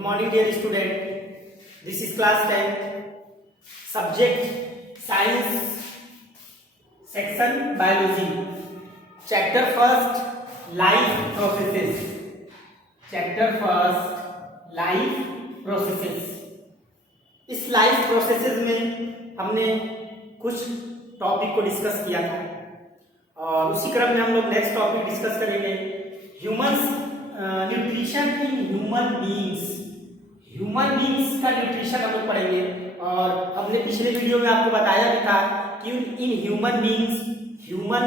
Good morning, dear student. This is class 10. Subject Science, Section Biology. Chapter first Life Processes. Chapter first Life Processes. इस life processes में हमने कुछ topic को discuss किया था और उसी क्रम में हम लोग नेक्स्ट टॉपिक डिस्कस करेंगे humans nutrition in human beings का न्यूट्रिशन हम लोग पढ़ेंगे। और हमने पिछले वीडियो में आपको बताया भी था कि इन ह्यूमन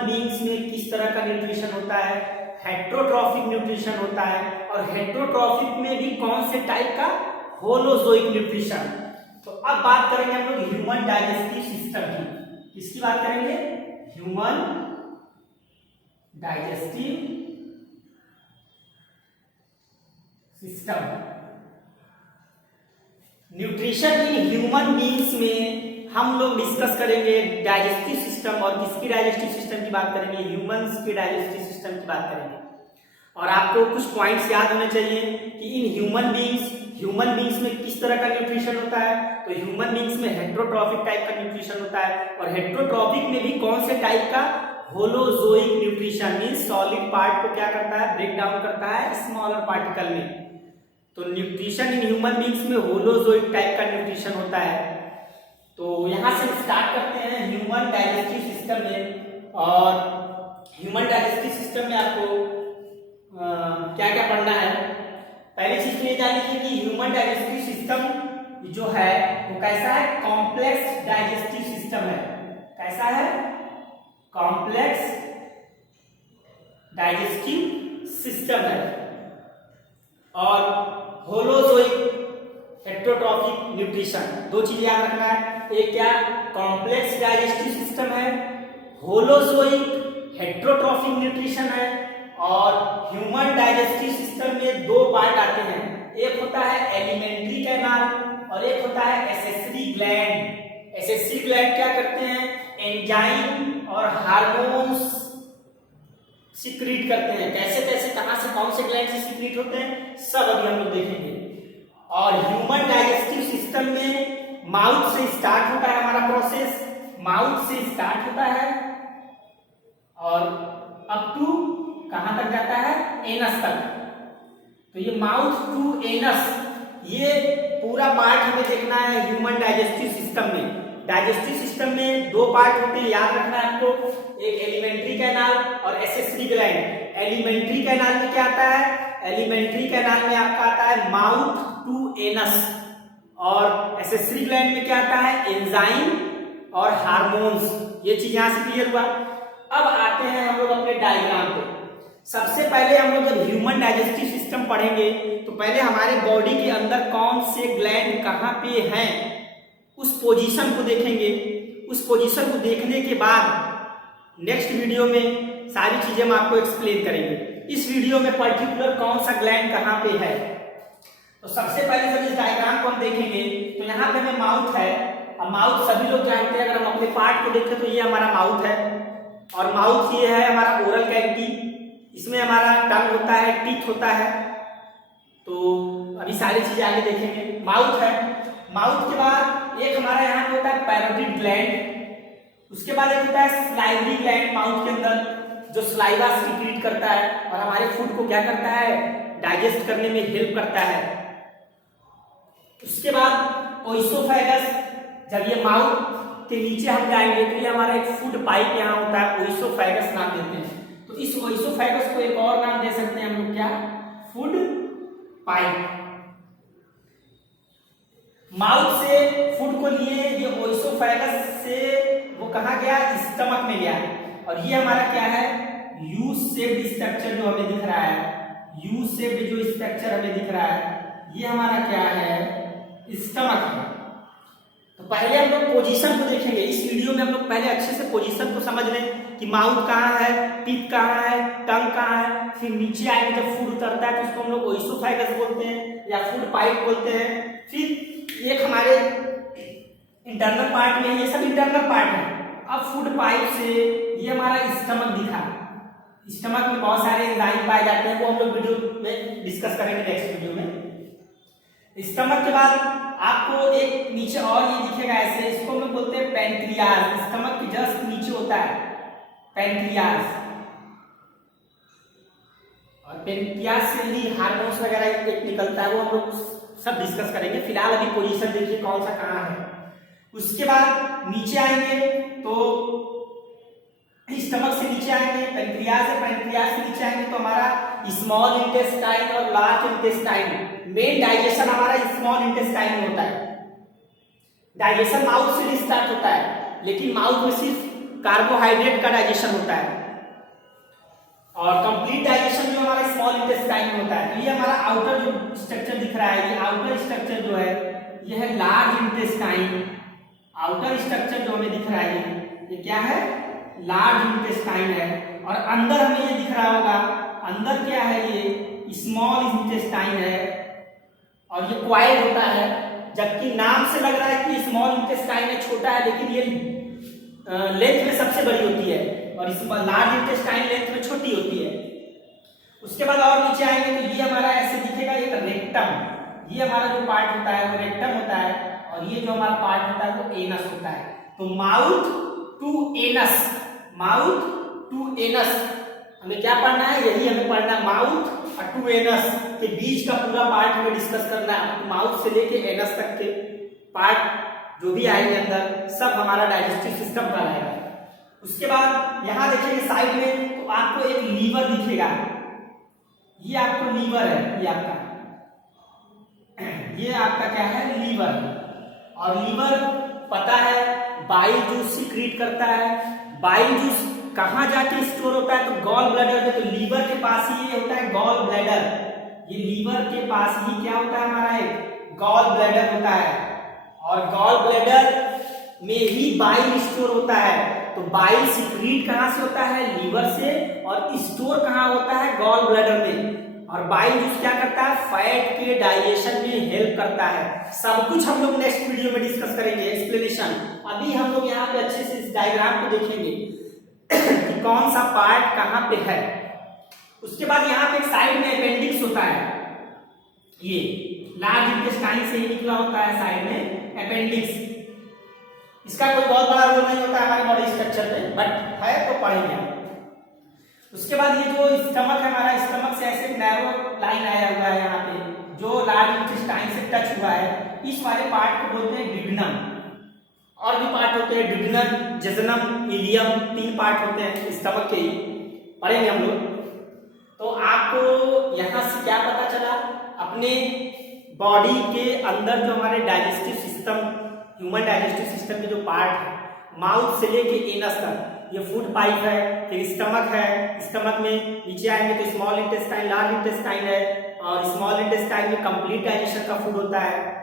बीइंग्स में किस तरह का न्यूट्रिशन होता है। हेट्रोट्रॉफिक न्यूट्रिशन होता है और हेट्रोट्रॉफिक में भी कौन से टाइप का, होलोजोइक न्यूट्रिशन। तो अब बात करेंगे हम लोग ह्यूमन डाइजेस्टिव सिस्टम की। किसकी बात करेंगे? Human digestive system. Nutrition in human beings में हम लोग डिस्कस करेंगे डाइजेस्टिव सिस्टम। और किसकी डाइजेस्टिव सिस्टम की बात करेंगे? ह्यूमंस की डाइजेस्टिव सिस्टम की बात करेंगे। और आपको कुछ पॉइंट्स याद होने चाहिए कि इन ह्यूमन बीइंग्स में किस तरह का न्यूट्रिशन होता है। तो ह्यूमन बीइंग्स में हेट्रोट्रॉफिक टाइप का न्यूट्रिशन होता है और हेट्रोट्रॉफिक में भी कौन से टाइप का, holozoic nutrition. Means solid part को क्या करता है, ब्रेक डाउन करता है स्मॉलर पार्टिकल में। तो न्यूट्रिशन इन ह्यूमन बीइंग्स में होलोजोइक टाइप का न्यूट्रिशन होता है। तो यहां से स्टार्ट करते हैं ह्यूमन डाइजेस्टिव सिस्टम में। और ह्यूमन डाइजेस्टिव सिस्टम में आपको क्या क्या पढ़ना है। पहली चीज तो ये जान लीजिए कि ह्यूमन डाइजेस्टिव सिस्टम जो है वो कैसा है, कॉम्प्लेक्स डाइजेस्टिव सिस्टम है। कैसा है? कॉम्प्लेक्स डाइजेस्टिव सिस्टम है। और होलोजोइक हेट्रोट्रॉफिक न्यूट्रिशन, दो चीजें याद रखना है। एक क्या, कॉम्प्लेक्स डाइजेस्टिव सिस्टम है, होलोजोइक हेट्रोट्रॉफिक न्यूट्रिशन है। और ह्यूमन डाइजेस्टिव सिस्टम में दो पार्ट आते हैं, एक होता है एलिमेंट्री कैनाल और एक होता है एसेसरी ग्लैंड। एसेसरी ग्लैंड क्या करते हैं, एंजाइम और हार्मोन्स सिक्रीट करते हैं। कैसे कैसे, कहां से, कौन से ग्लैंड से सिक्रीट होते हैं, सब अभी हम लोग देखेंगे। और ह्यूमन डाइजेस्टिव सिस्टम में माउथ से स्टार्ट होता है हमारा प्रोसेस, माउथ से स्टार्ट होता है और अप टू कहां तक जाता है, एनस तक। तो ये माउथ टू एनस, ये पूरा पार्ट हमें देखना है ह्यूमन डाइजेस्टिव सिस्टम में। डाइजेस्टिव सिस्टम में दो पार्ट होते हैं, याद रखना है आपको, एक एलिमेंट्री कैनाल और एसेसरी ग्लैंड। एलिमेंट्री कैनाल में क्या आता है, एलिमेंट्री कैनाल में आपका आता है माउथ टू एनस। और एसेसरी ग्लैंड में क्या आता है, एंजाइम और हार्मोन्स। ये चीज यहां से क्लियर हुआ। अब आते हैं हम लोग अपने डायग्राम पे। सबसे पहले हम लोग जब ह्यूमन डाइजेस्टिव सिस्टम पढ़ेंगे तो पहले हमारे बॉडी के अंदर कौन से ग्लैंड कहां पे हैं उस पोजीशन को देखेंगे। उस पोजीशन को देखने के बाद नेक्स्ट वीडियो में सारी चीजें हम आपको एक्सप्लेन करेंगे। इस वीडियो में पर्टिकुलर कौन सा ग्लैंड कहां पे है। तो सबसे पहले जब इस डायग्राम को हम देखेंगे तो यहाँ पे हमें माउथ है। अब माउथ सभी लोग जानते हैं, अगर हम अपने पार्ट को देखें तो ये हमारा माउथ है। और माउथ ये है हमारा ओरल कैविटी, इसमें हमारा टंग होता है, टीथ होता है। तो अभी सारी चीजें आगे देखेंगे। माउथ है, माउथ के बाद एक हमारा यहाँ पे होता है पैरोटिड ग्लैंड, उसके बाद एक होता है स्लाइवरी ग्लैंड माउथ के अंदर, जो स्लाइवा सिक्रीट करता है और हमारे फूड को क्या करता है, डाइजेस्ट करने में हेल्प करता है। उसके बाद ओइसोफेगस, जब ये माउथ के नीचे हम जाएंगे तो ये हमारा एक फूड पाइप यहाँ होता है, ओइसोफेगस नाम देते हैं। तो इस ओइसोफेगस को एक और नाम दे सकते हैं हम लोग, क्या, फूड पाइप। माउथ से फूड को लिए, ये ओइसोफेगस से वो कहां गया, स्टमक में गया। और ये हमारा क्या है, यू शेप्ड स्ट्रक्चर जो हमें दिख रहा है, यू शेप्ड जो स्ट्रक्चर हमें दिख रहा है, ये हमारा क्या है, स्टमक है। तो पहले हम लोग पोजीशन को देखेंगे। इस वीडियो में हम लोग पहले अच्छे से पोजीशन को समझ लें कि माउथ कहाँ है, टीथ कहाँ है, टंग कहाँ है। फिर नीचे आएंगे, जब फूड उतरता है तो उसको हम लोग ओइसोफेगस बोलते हैं या फूड पाइप बोलते हैं। फिर एक हमारे इंटरनल पार्ट में, ये सब इंटरनल पार्ट है। अब फूड पाइप से ये हमारा स्टमक दिखा, स्टमक में बहुत सारे एंजाइम पाए जाते हैं, वो हम लोग वीडियो में डिस्कस करेंगे नेक्स्ट वीडियो में। स्टमक के बाद आपको एक नीचे और ये दिखेगा ऐसे, इसको हम लोग बोलते हैं पैंक्रियाज। स्टमक के जस्ट नीचे होता है पैंक्रियाज, और पैंक्रियाज से ही हार्मोन्स वगैरह एक निकलता है, वो हम लोग सब डिस्कस करेंगे। फिलहाल अभी पोजीशन देखिए कौन सा कहाँ है। उसके बाद नीचे आएंगे तो स्टमक से नीचे आएंगे पैंक्रियाज है, पैंक्रियाज से नीचे आएंगे तो हमारा स्मॉल इंटेस्टाइन और लार्ज इंटेस्टाइन। मेन डाइजेशन हमारा स्मॉल इंटेस्टाइन में होता है। डाइजेशन माउथ से स्टार्ट होता है, लेकिन माउथ में सिर्फ कार्बोहाइड्रेट का डाइजेशन होता है, और कंप्लीट डाइजेशन जो हमारा स्मॉल इंटेस्टाइन में होता है। तो ये हमारा आउटर जो स्ट्रक्चर दिख रहा है, ये आउटर स्ट्रक्चर जो है ये है लार्ज इंटेस्टाइन। आउटर स्ट्रक्चर जो हमें दिख रहा है ये क्या है, लार्ज इंटेस्टाइन है। और अंदर हमें ये दिख रहा होगा, अंदर क्या है, ये स्मॉल इंटेस्टाइन है, और ये क्वाइल होता है। जबकि नाम से लग रहा है कि स्मॉल इंटेस्टाइन है, छोटा है, लेकिन ये लेंथ में सबसे बड़ी होती है, और इस लार्ज इंटेस्टाइन लेंथ में छोटी होती है। उसके बाद और नीचे आएंगे तो ये हमारा ऐसे दिखेगा एक रेक्टम। ये हमारा जो पार्ट होता है वो रेक्टम होता है, और ये जो हमारा पार्ट होता है वो एनस होता है। तो mouth to anus, mouth to anus हमें क्या पढ़ना है, यही हमें पढ़ना है। माउथ और टू एनस के बीच का पूरा पार्ट हमें डिस्कस करना है। माउथ से लेके एनस तक के पार्ट जो भी आएंगे अंदर, सब हमारा डाइजेस्टिव सिस्टम का रहेगा। उसके बाद यहाँ देखिए साइड में तो आपको एक लीवर दिखेगा। ये आपको लीवर है, ये आपका क्या है, लीवर। और लीवर पता है बाइल जूस सीक्रेट करता है। बाइल जूस कहाँ जाके स्टोर होता है, तो गॉल ब्लैडर में। तो लीवर के पास ही ये होता है गॉल ब्लैडर। ये लीवर के पास ही क्या होता है, हमारा एक गॉल ब्लैडर होता है, और गॉल ब्लैडर में ही बाइल स्टोर होता है। तो बाइल सीक्रेट कहाँ से होता है, लीवर से, और स्टोर कहाँ होता है, गॉल ब्लैडर में। और बाइल जूस क्या करता है, फैट के डाइजेशन में हेल्प करता है। सब कुछ हम लोग नेक्स्ट वीडियो में डिस्कस करेंगे, एक्सप्लेनेशन। अभी हम लोग यहाँ पे अच्छे से इस डायग्राम को देखेंगे कि कौन सा पार्ट कहाँ पे है। उसके बाद यहाँ पे एक साइड में अपेंडिक्स होता है। ये लार्ज इंटेस्टाइन से ही निकला होता है साइड में अपेंडिक्स। इसका कोई बहुत बड़ा रोल नहीं होता है हमारे बॉडी स्ट्रक्चर में, बट है तो पढ़ेंगे। उसके बाद ये जो स्टमक है हमारा, स्टमक से ऐसे नैरो लाइन आया हुआ है यहाँ पे, जो लार्ज इंटेस्टाइन से टच हुआ है। इस वाले पार्ट को बोलते हैं डिडनम। और भी पार्ट होते हैं, डिडनम, जेजुनम, इलियम, 3 पार्ट होते हैं स्टमक के ही, पढ़ेंगे हम लोग। तो आपको यहाँ से क्या पता चला, अपने बॉडी के अंदर जो हमारे digestive system, human digestive system के जो पार्ट है, माउथ से लेके एनस तक, ये फूड पाइप है, फिर स्टमक है। स्टमक में नीचे आएंगे तो स्मॉल इंटेस्टाइन, लार्ज इंटेस्टाइन है, और स्मॉल इंटेस्टाइन में कंप्लीट डाइजेशन का फूड होता है।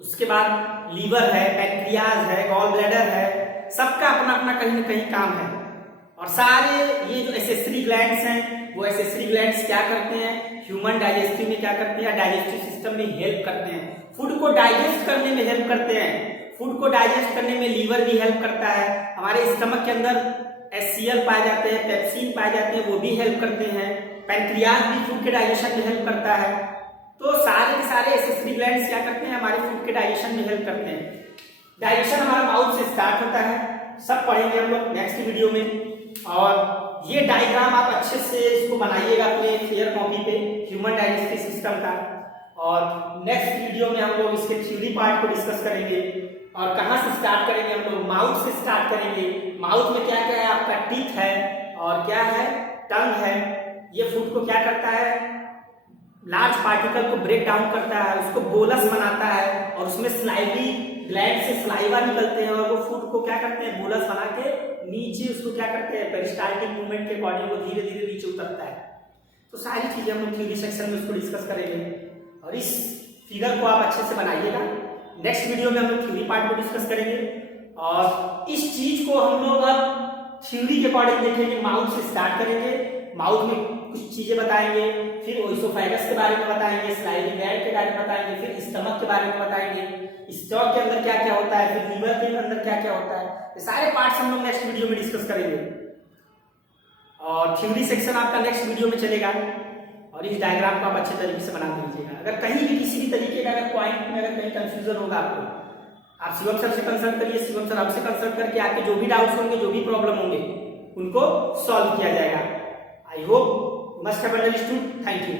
उसके बाद लीवर है, पैंक्रियाज है, गॉल ब्लैडर है, सबका अपना अपना कहीं ना कहीं काम है। और सारे ये जो एसेसरी ग्लैंड्स हैं, वो एसेसरी ग्लैंड्स क्या करते हैं, ह्यूमन डाइजेस्टिव में क्या करते हैं, डाइजेस्टिव सिस्टम में हेल्प करते हैं, फूड को डाइजेस्ट करने में हेल्प करते हैं। फूड को डाइजेस्ट करने में लीवर भी हेल्प करता है। हमारे स्टमक के अंदर HCl पाए जाते हैं, पेप्सिन पाए जाते हैं, वो भी हेल्प करते हैं। पैंक्रियाज भी फूड के डाइजेशन में हेल्प करता है। तो सारे के सारे एसेसरी ग्लैंड्स क्या करते हैं, हमारे फूड के डाइजेशन में हेल्प करते हैं। डाइजेशन हमारा माउथ से स्टार्ट होता है, सब पढ़ेंगे हम लोग नेक्स्ट वीडियो में। और ये डायग्राम आप अच्छे से इसको बनाइएगा अपने फेयर कॉपी पे, ह्यूमन डाइजेस्टिव सिस्टम का। और नेक्स्ट वीडियो में हम लोग इसके थ्योरी पार्ट को डिस्कस करेंगे, और कहाँ से स्टार्ट करेंगे, हम लोग माउथ से स्टार्ट करेंगे। माउथ में क्या क्या है, आपका टीथ है, और क्या है, टंग है। ये फूड को क्या करता है, लार्ज पार्टिकल को ब्रेक डाउन करता है, उसको बोलस बनाता है, और उसमें स्लाइवी ग्लैंड से स्लाइवा निकलते हैं, और वो फूड को क्या करते हैं, बोलस बना के नीचे उसको क्या करते हैं, पेरिस्टाल्टिक मूवमेंट के अकॉर्डिंग वो धीरे धीरे नीचे उतरता है। तो सारी चीजें हम लोग थ्योरी सेक्शन में उसको डिस्कस करेंगे, और इस फिगर को आप अच्छे से बनाइएगा। नेक्स्ट वीडियो में हम लोग थ्योरी पार्ट को डिस्कस करेंगे, और इस चीज को हम लोग अब थ्योरी के अकॉर्डिंग देखेंगे। माउथ से स्टार्ट करेंगे, माउथ में कुछ चीजें बताएंगे, फिर ओइसोफेगस के बारे में बताएंगे, स्लाइविंग ग्लैंड के बारे में बताएंगे, फिर स्टमक के बारे में बताएंगे, स्टमक के अंदर क्या क्या होता है, फिर लीवर के अंदर क्या क्या होता है। ये सारे पार्ट्स हम लोग नेक्स्ट वीडियो में डिस्कस करेंगे, और थ्योरी सेक्शन आपका नेक्स्ट वीडियो में चलेगा। और और इस डायग्राम को आप अच्छे तरीके से बना दीजिएगा। अगर कहीं भी किसी भी तरीके का अगर पॉइंट में अगर कहीं कंफ्यूजन होगा आपको, आप शिवम सर से कंसल्ट करिए, शिवम सर आपसे कंसल्ट करके आपके जो भी डाउट्स होंगे, जो भी प्रॉब्लम होंगे, उनको सॉल्व किया जाएगा। I hope must have understood. Thank you.